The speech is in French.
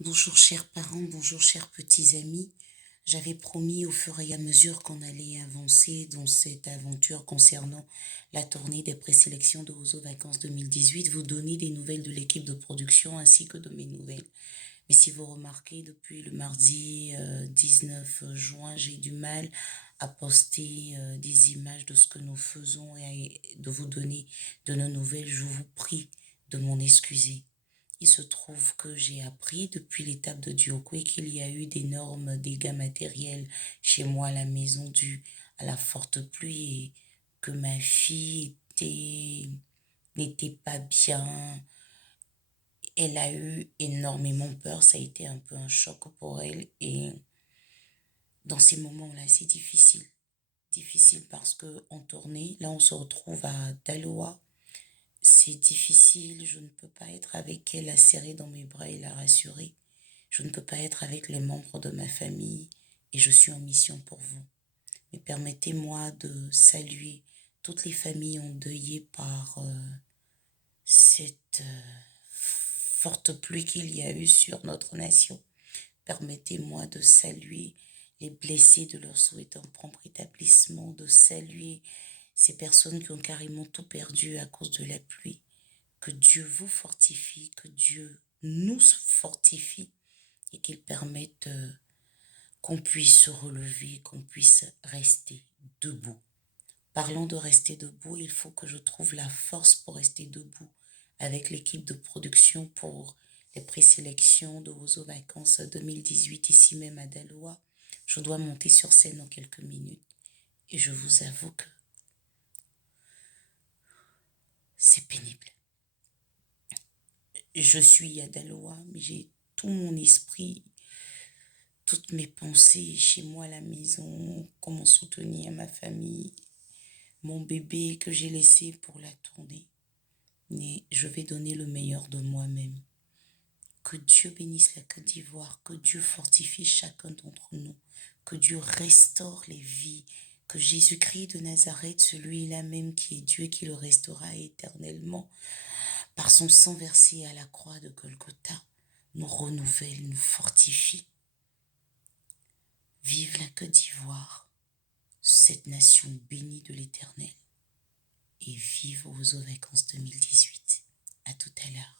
Bonjour chers parents, bonjour chers petits amis. J'avais promis au fur et à mesure qu'on allait avancer dans cette aventure concernant la tournée des présélections de Ozo Vacances 2018, vous donner des nouvelles de l'équipe de production ainsi que de mes nouvelles. Mais si vous remarquez, depuis le mardi 19 juin, j'ai du mal à poster des images de ce que nous faisons et de vous donner de nos nouvelles. Je vous prie de m'en excuser. Il se trouve que j'ai appris depuis l'étape de Diokwe qu'il y a eu d'énormes dégâts matériels chez moi à la maison dû à la forte pluie et que ma fille n'était pas bien. Elle a eu énormément peur, ça a été un peu un choc pour elle et dans ces moments-là, c'est difficile. Difficile parce que en tournée, là on se retrouve à Daloa. C'est difficile, je ne peux pas être avec elle, la serrer dans mes bras et la rassurer. Je ne peux pas être avec les membres de ma famille et je suis en mission pour vous. Mais permettez-moi de saluer toutes les familles endeuillées par cette forte pluie qu'il y a eu sur notre nation. Permettez-moi de saluer les blessés, de leur souhaiter un prompt rétablissement, de saluer ces personnes qui ont carrément tout perdu à cause de la pluie. Que Dieu vous fortifie, que Dieu nous fortifie et qu'il permette qu'on puisse se relever, qu'on puisse rester debout. Parlant de rester debout, il faut que je trouve la force pour rester debout avec l'équipe de production pour les présélections de Ozo Vacances 2018 ici même à Daloa. Je dois monter sur scène en quelques minutes et je vous avoue que c'est pénible. Je suis à Daloa, mais j'ai tout mon esprit, toutes mes pensées chez moi à la maison, comment soutenir ma famille, mon bébé que j'ai laissé pour la tournée. Mais je vais donner le meilleur de moi-même. Que Dieu bénisse la Côte d'Ivoire, que Dieu fortifie chacun d'entre nous, que Dieu restaure les vies, que Jésus-Christ de Nazareth, celui-là même qui est Dieu, qui le restaurera éternellement, par son sang versé à la croix de Golgotha, nous renouvelle, nous fortifie. Vive la Côte d'Ivoire, cette nation bénie de l'Éternel, et vive Ozo Vacances 2018. À tout à l'heure.